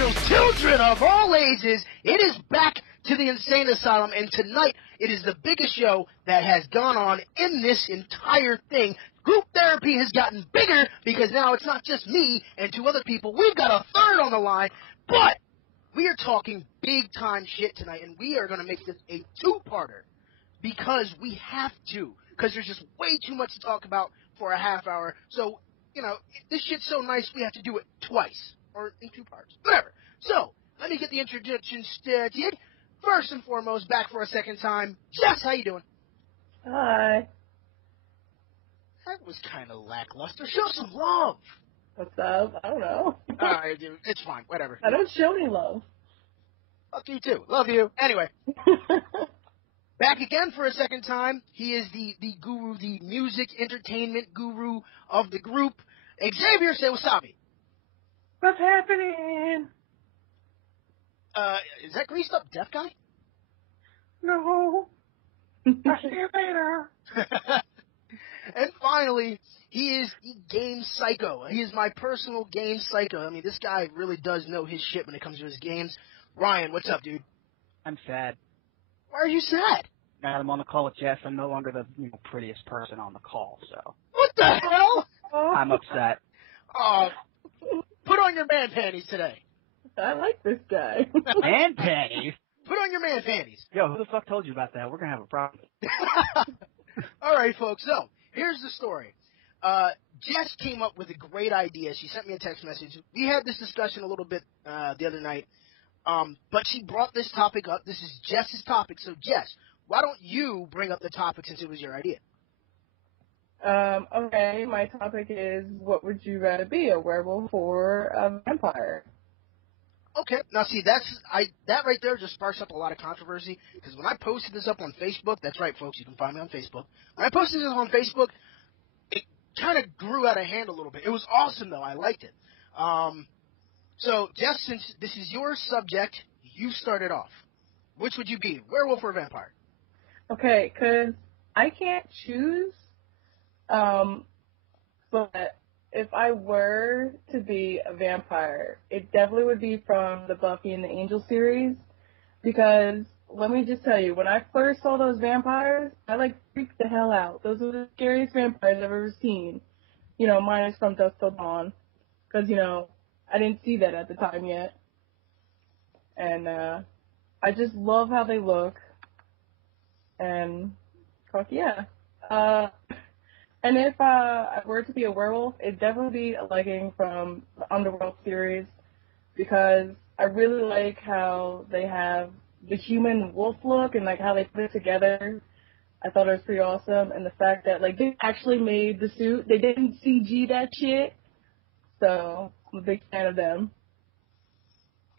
Children of all ages, it is back to the Insane Asylum, and tonight it is the biggest show that has gone on in this entire thing. Group therapy has gotten bigger because now it's not just me and two other people. We've got a third on the line, but we are talking big-time shit tonight, and we are going to make this a two-parter because we have to, because there's just way too much to talk about for a half hour. So, you know, this shit's so nice we have to do it twice. Or in two parts, whatever. So, let me get the introduction started. First and foremost, back for a second time, Jess, how you doing? Hi. That was kind of lackluster. Show some love. What's up? I don't know. Alright, dude, it's fine, whatever. I don't show any love. Fuck you too. Love you. Anyway. Back again for a second time. He is the guru, the music entertainment guru of the group. Xavier, say wasabi. What's happening? Is that greased up deaf guy? No. I'll see you later. And finally, he is the game psycho. He is my personal game psycho. I mean, this guy really does know his shit when it comes to his games. Ryan, what's up, dude? I'm sad. Why are you sad? Now that I'm on the call with Jess, I'm no longer the prettiest person on the call, so. What the hell? I'm upset. Put on your man panties today. I like this guy. Man panties? Put on your man panties. Yo, who the fuck told you about that? We're gonna have a problem. All right, folks. So, here's the story. Jess came up with a great idea. She sent me a text message. We had this discussion a little bit the other night, but she brought this topic up. This is Jess's topic. So, Jess, why don't you bring up the topic since it was your idea? Okay, my topic is, what would you rather be, a werewolf or a vampire? Okay, now see, that right there just sparks up a lot of controversy, because when I posted this up on Facebook, that's right, folks, you can find me on Facebook. When I posted this on Facebook, it kind of grew out of hand a little bit. It was awesome, though. I liked it. So, Jess, since this is your subject, you started off. Which would you be, werewolf or vampire? Okay, because I can't choose. But if I were to be a vampire, it definitely would be from the Buffy and the Angel series, because let me just tell you, when I first saw those vampires, I freaked the hell out. Those were the scariest vampires I've ever seen, minus from Dusk Till Dawn, because, I didn't see that at the time yet, and, I just love how they look, and, fuck yeah. And if I were to be a werewolf, it'd definitely be a liking from the Underworld series, because I really like how they have the human wolf look and how they put it together. I thought it was pretty awesome, and the fact that they actually made the suit, they didn't CG that shit. So I'm a big fan of them.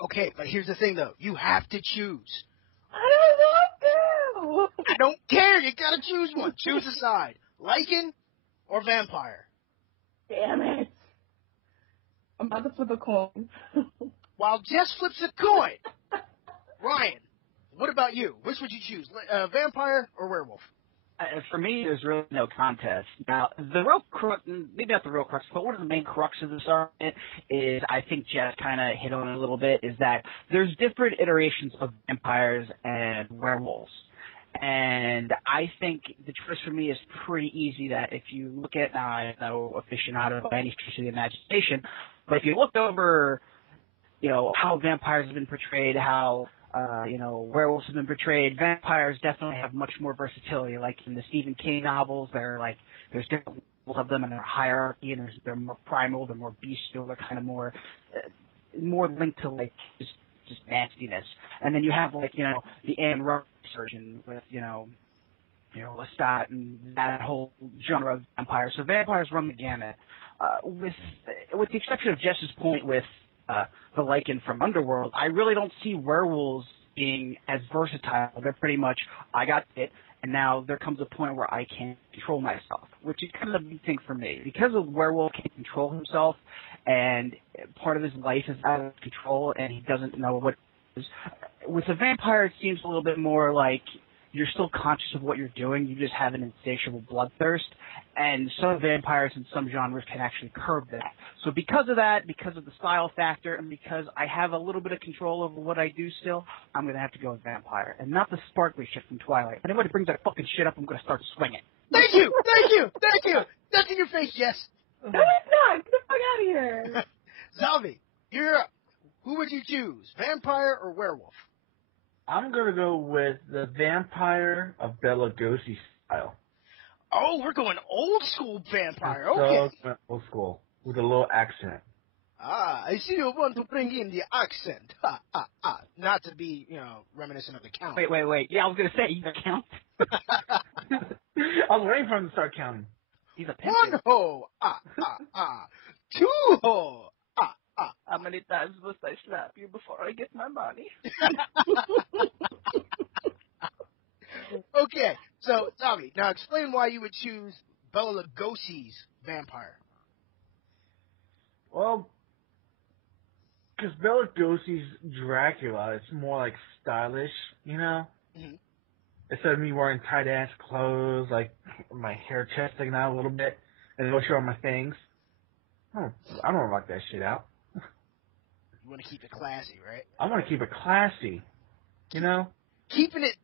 Okay, but here's the thing though, you have to choose. I don't want to. I don't care. You gotta choose one. Choose a side. Lycan or vampire? Damn it. I'm about to flip a coin. While Jess flips a coin, Ryan, what about you? Which would you choose, vampire or werewolf? For me, there's really no contest. Now, the real crux, maybe not the real crux, but one of the main cruxes of this argument is, I think Jess kind of hit on it a little bit, is that there's different iterations of vampires and werewolves. And I think the choice for me is pretty easy, that if you look at, now I'm no aficionado by any stretch of the imagination, but if you look over, how vampires have been portrayed, how, werewolves have been portrayed, vampires definitely have much more versatility. Like in the Stephen King novels, there's different levels of them, and their hierarchy, and they're more primal, they're more bestial, they're kind of more linked to just nastiness. And then you have the Anne Rice version with Lestat and that whole genre of vampires. So vampires run the gamut. With the exception of Jess's point with the Lycan from Underworld, I really don't see werewolves being as versatile. They're pretty much, I got it, and now there comes a point where I can't control myself, which is kind of a big thing for me. Because a werewolf can't control himself, and part of his life is out of control, and he doesn't know what it is. With a vampire, it seems a little bit more like you're still conscious of what you're doing. You just have an insatiable bloodthirst. And some vampires in some genres can actually curb that. So because of that, because of the style factor, and because I have a little bit of control over what I do still, I'm going to have to go with vampire. And not the sparkly shit from Twilight. If anybody brings that fucking shit up, I'm going to start swinging. Thank you, thank you, thank you. That's in your face, Jess. No, it's not. Get the fuck out of here. Xavier, you're up. Who would you choose, vampire or werewolf? I'm going to go with the vampire of Bela Lugosi style. Oh, we're going old school vampire. Okay. So old school, with a little accent. Ah, I see you want to bring in the accent. Not to be, reminiscent of the Count. Wait. Yeah, I was going to say, he's a count. I was waiting for him to start counting. He's a pimp. 1 ho, 2 ho, How many times must I slap you before I get my money? Okay, so, Tommy, now explain why you would choose Bela Lugosi's vampire. Well, because Bela Lugosi's Dracula, it's more like stylish, Mm-hmm. Instead of me wearing tight-ass clothes, like my hair chest sticking out a little bit, and go show my fangs. I don't rock that shit out. You want to keep it classy, right? I want to keep it classy, Keeping it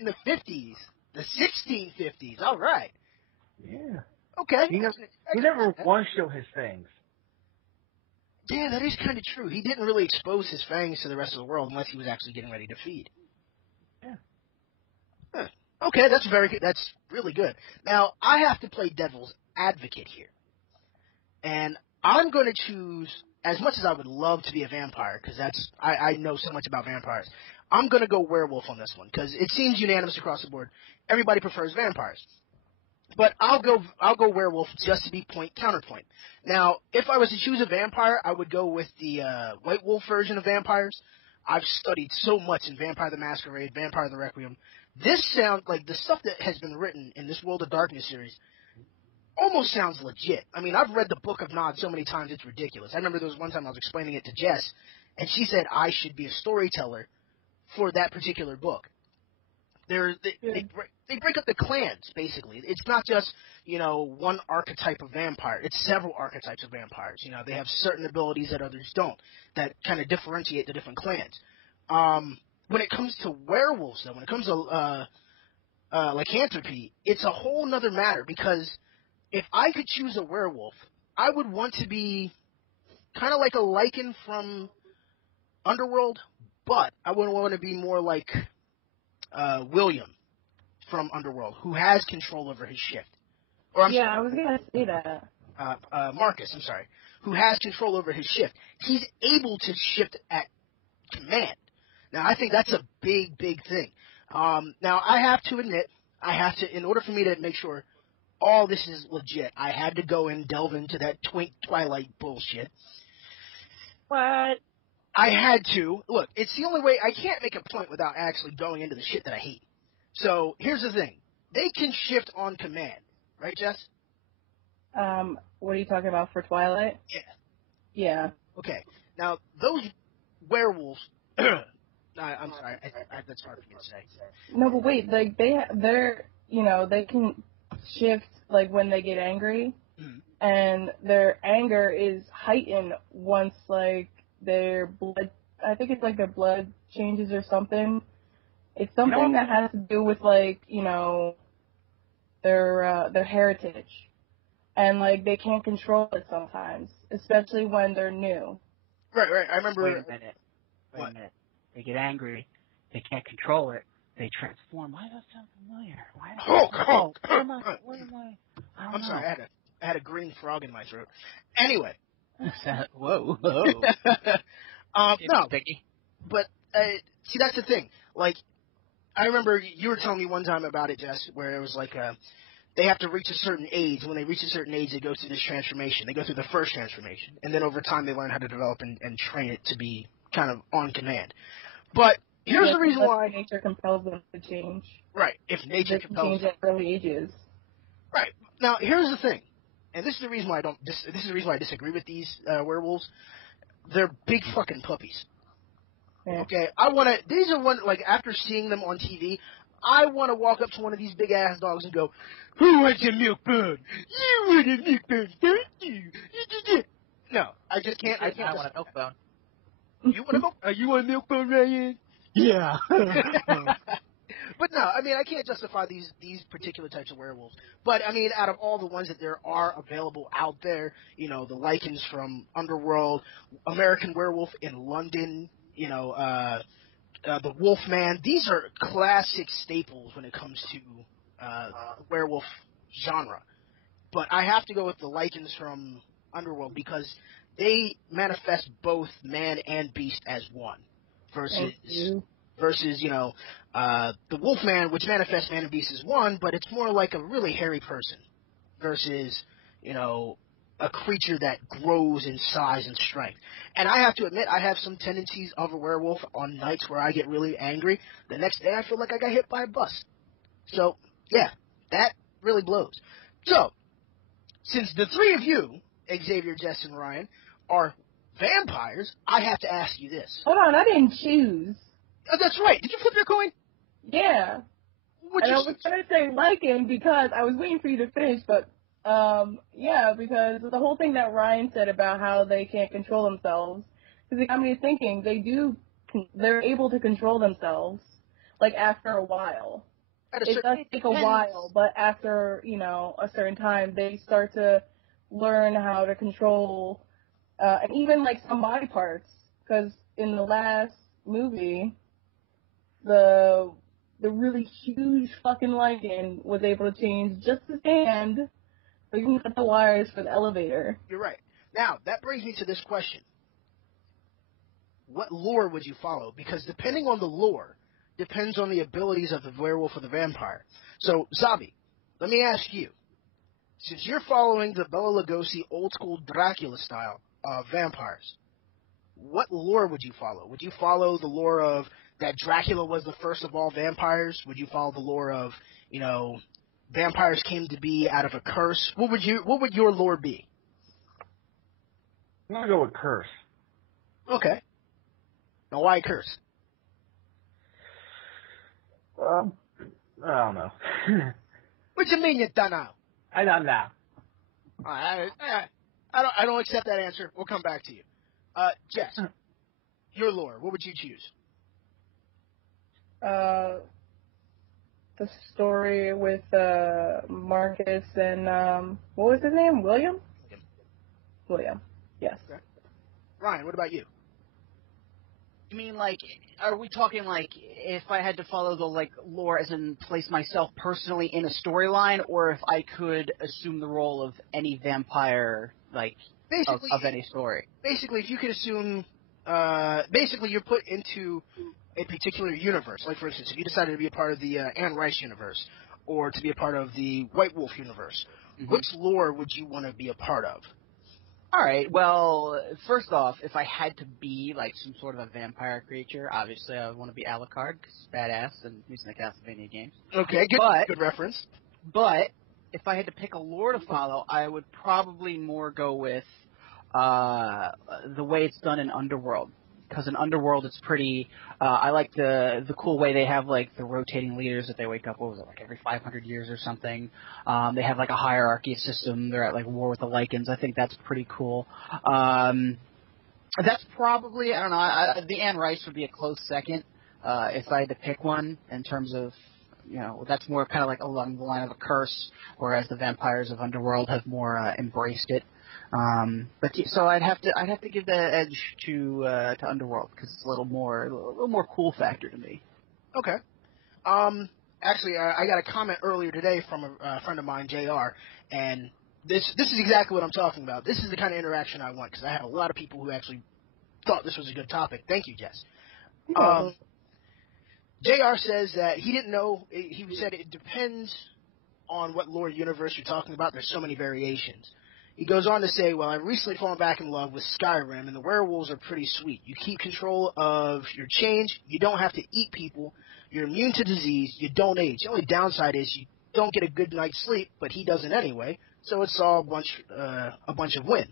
in the 50s, the 1650s. All right. Yeah. Okay. He never once showed his fangs. Yeah, that is kind of true. He didn't really expose his fangs to the rest of the world unless he was actually getting ready to feed. Yeah. Huh. Okay, that's very good. That's really good. Now, I have to play devil's advocate here. And I'm going to choose, as much as I would love to be a vampire, because I know so much about vampires, I'm going to go werewolf on this one, because it seems unanimous across the board. Everybody prefers vampires. But I'll go werewolf just to be counterpoint. Now, if I was to choose a vampire, I would go with the White Wolf version of vampires. I've studied so much in Vampire the Masquerade, Vampire the Requiem. This sounds like the stuff that has been written in this World of Darkness series almost sounds legit. I mean, I've read the Book of Nod so many times it's ridiculous. I remember there was one time I was explaining it to Jess, and she said I should be a storyteller for that particular book. They break up the clans, basically. It's not just, one archetype of vampire. It's several archetypes of vampires. They have certain abilities that others don't that kind of differentiate the different clans. When it comes to werewolves, though, when it comes to lycanthropy, it's a whole nother matter, because if I could choose a werewolf, I would want to be kind of like a Lycan from Underworld, but I would want to be more like William from Underworld, who has control over his shift. I was going to say that. Marcus, I'm sorry, who has control over his shift. He's able to shift at command. Now, I think that's a big, big thing. Now, I have to admit, in order for me to make sure all this is legit, I had to go and delve into that Twilight bullshit. What? I had to. Look, it's the only way. I can't make a point without actually going into the shit that I hate. So, here's the thing. They can shift on command. Right, Jess? What are you talking about for Twilight? Yeah. Yeah. Okay. Now, those werewolves... I'm sorry. That's hard for me to say. No, but wait. Like, they can shift, like, when they get angry. Mm-hmm. And their anger is heightened once, like, their blood... I think it's, like, their blood changes or something. It's something that has to do with, like, their heritage. And, like, they can't control it sometimes, especially when they're new. Right. I remember... Wait a minute. They get angry. They can't control it. They transform. Why does that sound familiar? What am I? I'm sorry. I had a green frog in my throat. Anyway. Whoa. No. But, see, that's the thing. Like, I remember you were telling me one time about it, Jess, where it was like, they have to reach a certain age. When they reach a certain age, they go through this transformation. They go through the first transformation. And then over time, they learn how to develop and train it to be kind of on command. But here's the reason why. Nature compels them to change. Right. If nature compels them. Change at early ages. Right. Now, here's the thing. And this is the reason why this is the reason why I disagree with these werewolves. They're big fucking puppies. Yeah. Okay, these are after seeing them on TV, I want to walk up to one of these big ass dogs and go, "Who wants a milk bone? You want a milk bone, don't you?" No, I just can't. I can't. I want a milk bone. You want a milk? You want a milk bone, Ryan? Yeah. But no, I mean, I can't justify these particular types of werewolves. But I mean, out of all the ones that there are available out there, you know, the Lycans from Underworld, American Werewolf in London, you know, the Wolfman. These are classic staples when it comes to the werewolf genre. But I have to go with the Lycans from Underworld because they manifest both man and beast as one, versus you know the Wolfman, which manifests man and beast as one, but it's more like a really hairy person versus you know a creature that grows in size and strength. And I have to admit, I have some tendencies of a werewolf on nights where I get really angry. The next day, I feel like I got hit by a bus. So yeah, that really blows. So since the three of you, Xavier, Jess, and Ryan, are vampires, I have to ask you this. Hold on, I didn't choose. Oh, that's right. Did you flip your coin? Yeah. And I was going to say Lycan because I was waiting for you to finish, but yeah, because the whole thing that Ryan said about how they can't control themselves, because it got me thinking they're able to control themselves, like after a while. It does take a while, but after, you know, a certain time, they start to learn how to control, and even like some body parts, because in the last movie, the really huge fucking Lycan was able to change just his hand so you can cut the wires for the elevator. You're right. Now, that brings me to this question. What lore would you follow? Because depending on the lore, depends on the abilities of the werewolf or the vampire. So, Zabi, let me ask you. Since you're following the Bela Lugosi old-school Dracula style of vampires, what lore would you follow? Would you follow the lore of that Dracula was the first of all vampires? Would you follow the lore of, you know, vampires came to be out of a curse? What would your lore be? I'm gonna go with curse. Okay. Now, why curse? I don't know. What do you mean you don't know? I don't know. I don't accept that answer. We'll come back to you. Jess, your lore, what would you choose? The story with Marcus and what was his name? William. Yes. Okay. Ryan, what about you? You mean, like, are we talking, like, if I had to follow the, like, lore as in place myself personally in a storyline, or if I could assume the role of any vampire, like, of any story? Basically, if you could assume, basically you're put into a particular universe. Like, for instance, if you decided to be a part of the Anne Rice universe, or to be a part of the White Wolf universe, which lore would you want to be a part of? All right, well, first off, if I had to be, like, some sort of a vampire creature, obviously I would want to be Alucard, because he's badass and he's in the Castlevania games. Okay, good reference. But if I had to pick a lore to follow, I would probably more go with the way it's done in Underworld. Because in Underworld, it's pretty. I like the cool way they have like the rotating leaders that they wake up. What was it, like every 500 years or something? They have like a hierarchy system. They're at like war with the Lycans. I think that's pretty cool. That's probably, I don't know. The Anne Rice would be a close second if I had to pick one in terms of, you know, that's more kind of like along the line of a curse, whereas the vampires of Underworld have more embraced it. But so I'd have to give the edge to Underworld because it's a little more cool factor to me. Okay. Actually, I got a comment earlier today from a friend of mine, JR, and this is exactly what I'm talking about. This is the kind of interaction I want because I had a lot of people who actually thought this was a good topic. Thank you, Jess. JR says that he didn't know. He said it depends on what lore universe you're talking about. There's so many variations. He goes on to say, well, I've recently fallen back in love with Skyrim, and the werewolves are pretty sweet. You keep control of your change. You don't have to eat people. You're immune to disease. You don't age. The only downside is you don't get a good night's sleep, but he doesn't anyway, so it's all a bunch of win.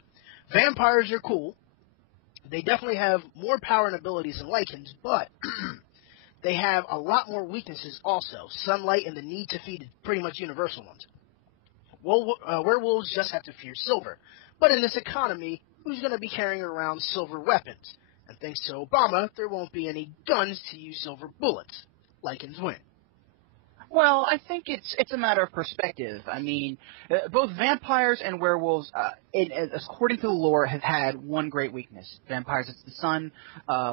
Vampires are cool. They definitely have more power and abilities than Lycans, but they have a lot more weaknesses also. Sunlight and the need to feed pretty much universal ones. Werewolves just have to fear silver. But in this economy, who's going to be carrying around silver weapons? And thanks to Obama, there won't be any guns to use silver bullets. Lycans win. Well, I think it's a matter of perspective. I mean, both vampires and werewolves, according to the lore, have had one great weakness. Vampires, it's the sun.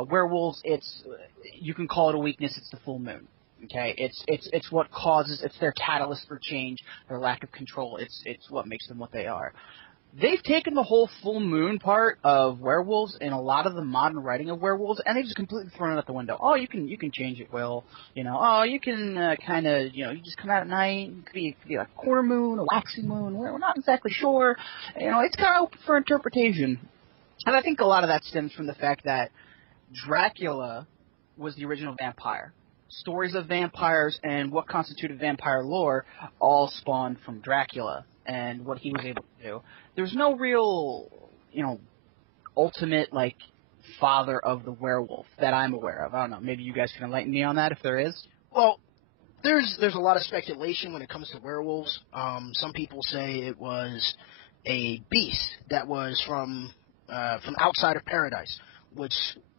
Werewolves, you can call it a weakness. It's the full moon. Okay, it's what causes. It's their catalyst for change. Their lack of control. It's what makes them what they are. They've taken the whole full moon part of werewolves in a lot of the modern writing of werewolves, and they've just completely thrown it out the window. Oh, you can change it, Will. Oh, you can kind of, you just come out at night. It could be like a quarter moon, a waxing moon. We're not exactly sure. It's kind of open for interpretation. And I think a lot of that stems from the fact that Dracula was the original vampire. Stories of vampires and what constituted vampire lore all spawned from Dracula and what he was able to do. There's no real, ultimate, father of the werewolf that I'm aware of. I don't know. Maybe you guys can enlighten me on that if there is. Well, there's a lot of speculation when it comes to werewolves. Some people say it was a beast that was from outside of paradise, which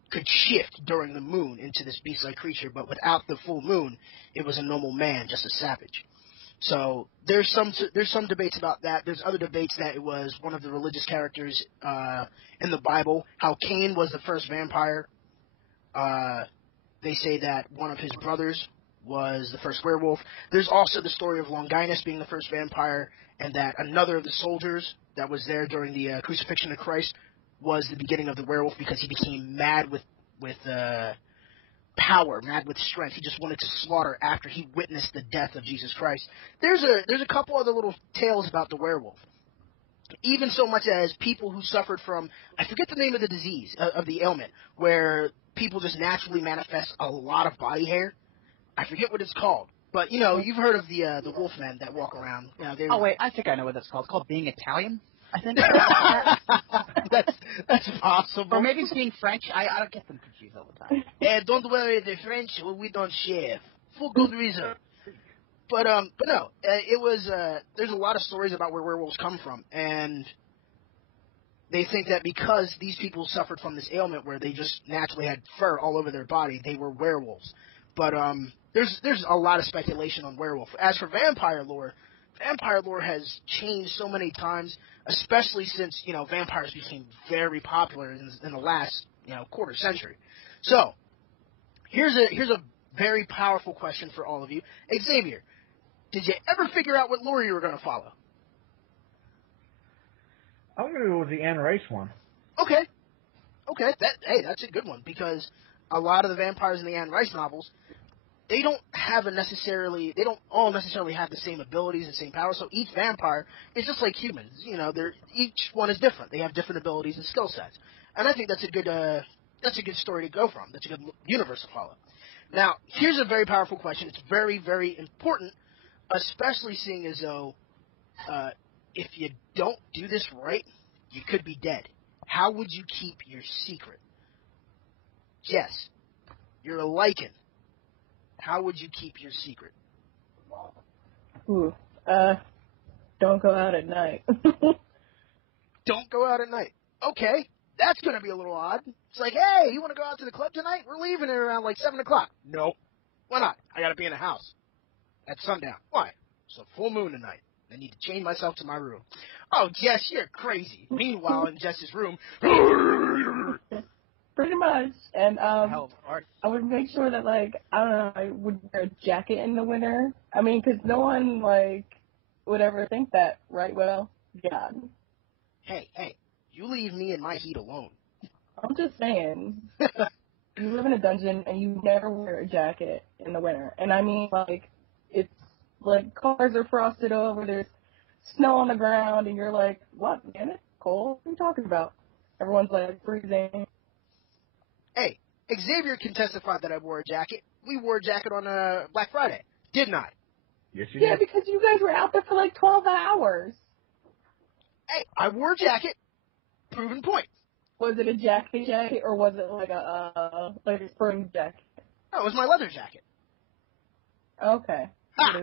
could shift during the moon into this beast-like creature, but without the full moon, it was a normal man, just a savage. So there's some debates about that. There's other debates that it was one of the religious characters in the Bible. How Cain was the first vampire. They say that one of his brothers was the first werewolf. There's also the story of Longinus being the first vampire, and that another of the soldiers that was there during the crucifixion of Christ was the beginning of the werewolf because he became mad with power, mad with strength. He just wanted to slaughter after he witnessed the death of Jesus Christ. There's a couple other little tales about the werewolf. Even so much as people who suffered from, I forget the name of the disease, of the ailment, where people just naturally manifest a lot of body hair. I forget what it's called. But, you've heard of the wolfmen that walk around. Oh, wait, I think I know what that's called. It's called being Italian, I think. That's possible. Or maybe it's being French. I don't get them confused all the time. Don't worry, the French, we don't share. For good reason. But no, it was, there's a lot of stories about where werewolves come from, and they think that because these people suffered from this ailment where they just naturally had fur all over their body, they were werewolves. But there's a lot of speculation on werewolf. As for vampire lore has changed so many times, especially since, vampires became very popular in the last, quarter century. So, here's a very powerful question for all of you. Xavier, did you ever figure out what lore you were going to follow? I'm going to go with the Anne Rice one. Okay. That's a good one, because a lot of the vampires in the Anne Rice novels, they don't all necessarily have the same abilities and same powers. So each vampire is just like humans. Each one is different. They have different abilities and skill sets. And I think that's a good story to go from. That's a good universe to follow. Now, here's a very powerful question. It's very, very important, especially seeing as though if you don't do this right, you could be dead. How would you keep your secret? Jess, you're a Lycan. How would you keep your secret? Don't go out at night. Don't go out at night. Okay, that's going to be a little odd. It's like, hey, you want to go out to the club tonight? We're leaving at around 7 o'clock. Nope. Why not? I got to be in the house at sundown. Why? It's a full moon tonight. I need to change myself to my room. Oh, Jess, you're crazy. Meanwhile, in Jess's room... Pretty much. And I would make sure that, I would wear a jacket in the winter. I mean, because no one, would ever think that, right? Well, God. Hey, you leave me in my heat alone. I'm just saying. You live in a dungeon and you never wear a jacket in the winter. And I mean, it's cars are frosted over, there's snow on the ground, and you're like, what, man, it's cold? What are you talking about? Everyone's freezing. Hey, Xavier can testify that I wore a jacket. We wore a jacket on Black Friday, didn't I? Yes, you did. Yeah, because you guys were out there for 12 hours. Hey, I wore a jacket. Proven point. Was it a jacket, or was it a spring jacket? No, it was my leather jacket. Okay. Ha!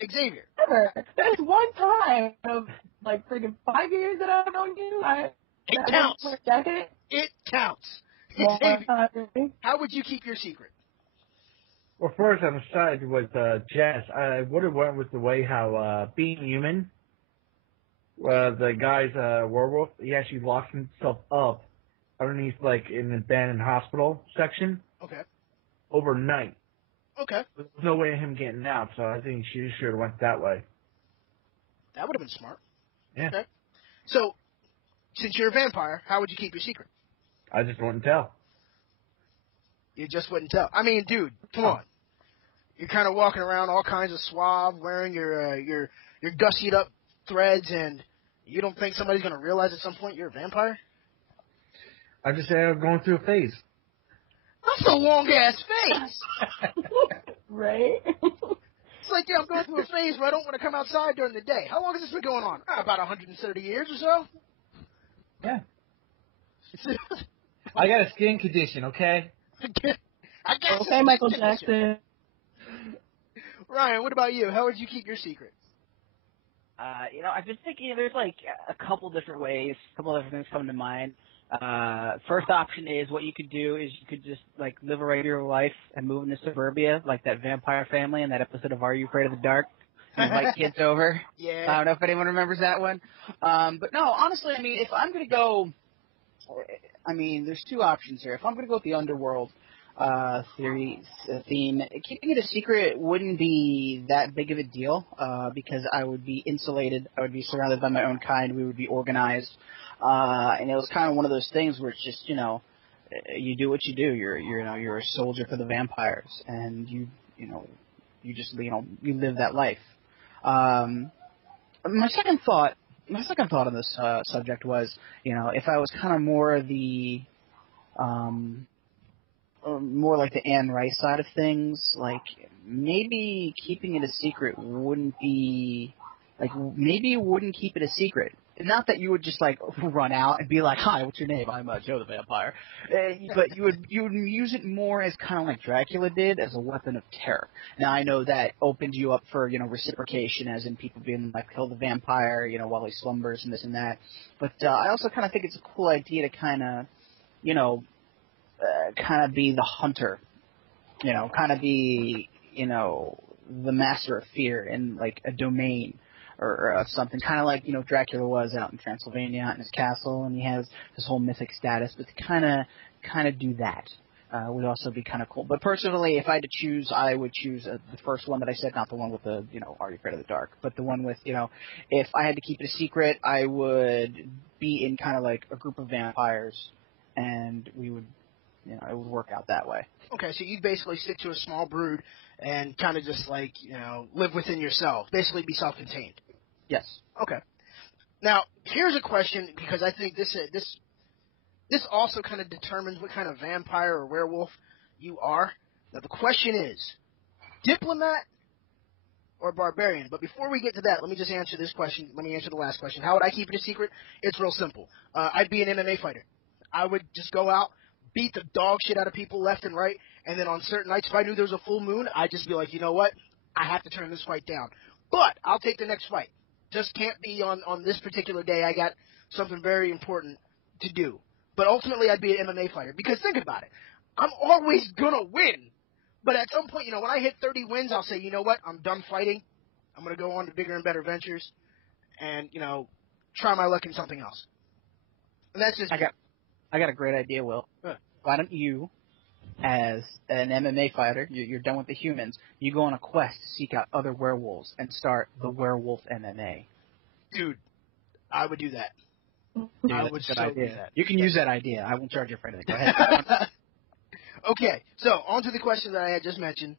Xavier. Never. There's one time of like freaking 5 years that I've known you. It counts. Jacket. It counts. One Xavier, time. how would you keep your secret? Well, first on the side with Jess, I would have went with the way how being human, the guy's werewolf, he actually locks himself up underneath like an abandoned hospital section Okay. overnight. Okay. There's no way of him getting out, so I think she should have went that way. That would have been smart. Yeah. Okay. So, since you're a vampire, how would you keep your secret? I just wouldn't tell. You just wouldn't tell. I mean, dude, come on. You're kind of walking around all kinds of suave, wearing your gussied up threads, and you don't think somebody's gonna realize at some point you're a vampire? I just say I'm going through a phase. That's a long ass phase. Right? It's like, yeah, I'm going through a phase where I don't want to come outside during the day. How long has this been going on? About 130 years or so. Yeah. I got a skin condition, okay? I guess. Okay, Michael Jackson. Ryan, what about you? How would you keep your secret? I've been thinking there's like a couple different ways, a couple different things come to mind. First option is what you could do is you could just like live a regular life and move into suburbia, like that vampire family in that episode of Are You Afraid of the Dark? And invite kids over. Yeah. I don't know if anyone remembers that one. But no, honestly, I mean, if I'm going to go, I mean, there's two options here. If I'm going to go with the underworld theme, keeping it a secret wouldn't be that big of a deal because I would be insulated. I would be surrounded by my own kind. We would be organized. And it was kind of one of those things where it's just, you do what you do. You're a soldier for the vampires, and you live that life. My second thought on this subject was, if I was kind of more the, more like the Anne Rice side of things, like maybe keeping it a secret wouldn't be, like maybe you wouldn't keep it a secret. Not that you would just like run out and be like, "Hi, what's your name? I'm Joe the Vampire," but you would use it more as kind of like Dracula did, as a weapon of terror. Now I know that opened you up for reciprocation, as in people being like, "Kill the vampire," while he slumbers and this and that. But I also kind of think it's a cool idea to kind of, kind of be the hunter, kind of be, the master of fear in like a domain. Or something, kind of like, Dracula was out in Transylvania, out in his castle, and he has this whole mythic status, but to kind of do that would also be kind of cool. But personally, if I had to choose, I would choose the first one that I said, not the one with the, Are You Afraid of the Dark, but the one with, if I had to keep it a secret, I would be in kind of like a group of vampires, and we would, it would work out that way. Okay, so you'd basically stick to a small brood and kind of just like, live within yourself, basically be self-contained. Yes. Okay. Now, here's a question, because I think this also kind of determines what kind of vampire or werewolf you are. Now, the question is, diplomat or barbarian? But before we get to that, let me just answer this question. Let me answer the last question. How would I keep it a secret? It's real simple. I'd be an MMA fighter. I would just go out, beat the dog shit out of people left and right, and then on certain nights, if I knew there was a full moon, I'd just be like, you know what? I have to turn this fight down. But I'll take the next fight. Just can't be on this particular day. I got something very important to do. But ultimately, I'd be an MMA fighter. Because think about it. I'm always going to win. But at some point, when I hit 30 wins, I'll say, you know what? I'm done fighting. I'm going to go on to bigger and better ventures and, try my luck in something else. And that's just I got a great idea, Will. Why don't you, as an MMA fighter, you're done with the humans, you go on a quest to seek out other werewolves and start the Werewolf MMA. Dude, I would do that. Dude, I would so do idea. that. You can use that idea. I won't charge you for anything. Go ahead. Okay, so on to the question that I had just mentioned.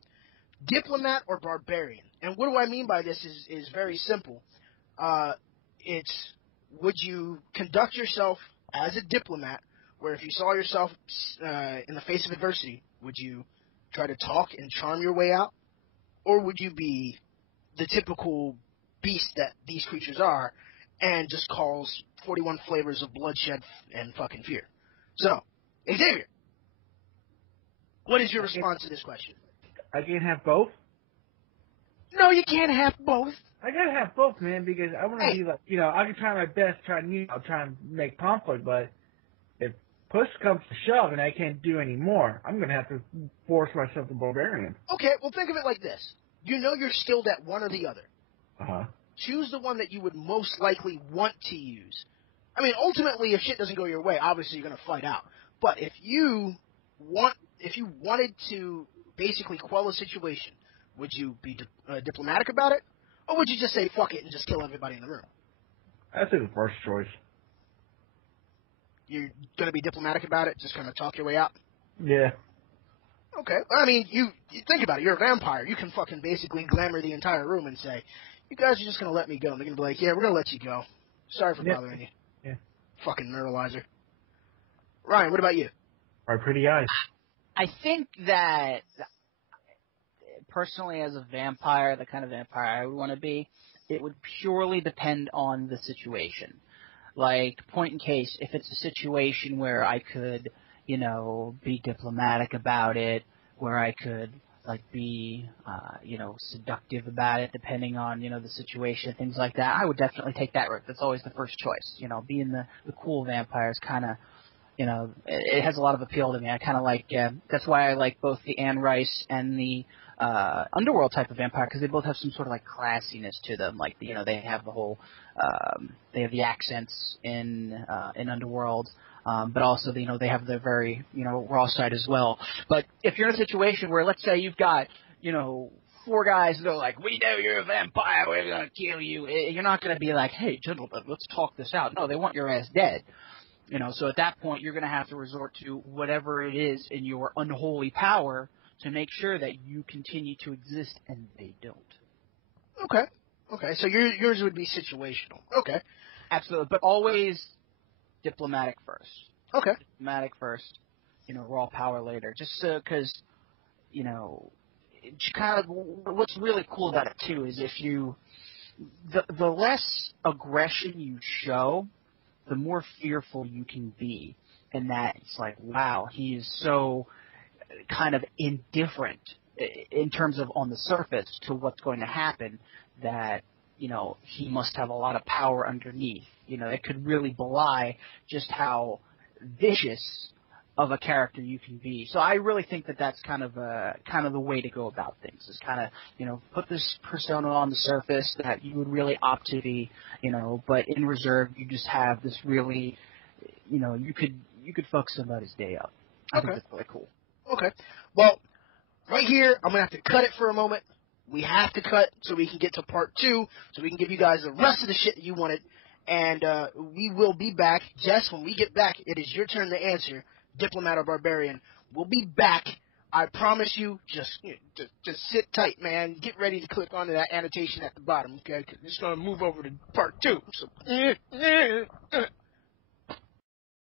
Diplomat or barbarian? And what do I mean by this is very simple. It's, would you conduct yourself as a diplomat, where if you saw yourself in the face of adversity, would you try to talk and charm your way out? Or would you be the typical beast that these creatures are and just cause 41 flavors of bloodshed and fucking fear? So, Xavier. What is your response to this question? I can't have both. No, you can't have both. I gotta have both, man, because I want to be like, I can try my best, try and make conflict, but if push comes to shove and I can't do any more, I'm gonna have to force myself to barbarian. Okay, well think of it like this. You know you're skilled at one or the other. Uh-huh. Choose the one that you would most likely want to use. I mean, ultimately, if shit doesn't go your way, obviously you're gonna fight out. But if you wanted to basically quell a situation, would you be diplomatic about it, or would you just say fuck it and just kill everybody in the room? I'd say the first choice. You're gonna be diplomatic about it, just kind of talk your way out. Yeah. Okay. I mean, you think about it. You're a vampire. You can fucking basically glamour the entire room and say, "You guys are just gonna let me go." And they're gonna be like, "Yeah, we're gonna let you go. Sorry for bothering you." Yeah. Fucking neuralizer. Ryan, what about you? Our pretty eyes. I think that personally, as a vampire, the kind of vampire I would want to be, it would purely depend on the situation. Like, point in case, if it's a situation where I could, be diplomatic about it, where I could, be, seductive about it, depending on, the situation, things like that, I would definitely take that route. That's always the first choice. Being the cool vampire is kind of, it has a lot of appeal to me. I kind of like, that's why I like both the Anne Rice and the underworld type of vampire, because they both have some sort of classiness to them. Like, they have the whole, they have the accents in underworld, but also they have the very raw side as well. But if you're in a situation where, let's say you've got 4 guys that are like, we know you're a vampire, we're gonna kill you. You're not gonna be like, hey gentlemen, let's talk this out. No, they want your ass dead. So at that point you're gonna have to resort to whatever it is in your unholy power to make sure that you continue to exist, and they don't. Okay, so yours would be situational. Okay. Absolutely, but always diplomatic first. Okay. Diplomatic first, raw power later. Just because, kind of what's really cool about it, too, is if the less aggression you show, the more fearful you can be. And that it's like, wow, he is so kind of indifferent in terms of on the surface to what's going to happen that, he must have a lot of power underneath. It could really belie just how vicious of a character you can be. So I really think that that's kind of the way to go about things, is kind of, put this persona on the surface that you would really opt to be, but in reserve you just have this really, you could fuck somebody's day up. I think that's really cool. Okay. Well, right here, I'm going to have to cut it for a moment. We have to cut so we can get to part 2, so we can give you guys the rest of the shit that you wanted. And we will be back. Jess, when we get back, it is your turn to answer, Diplomat or Barbarian. We'll be back. I promise you, just sit tight, man. Get ready to click onto that annotation at the bottom, okay? 'Cause it's going to move over to part 2. So,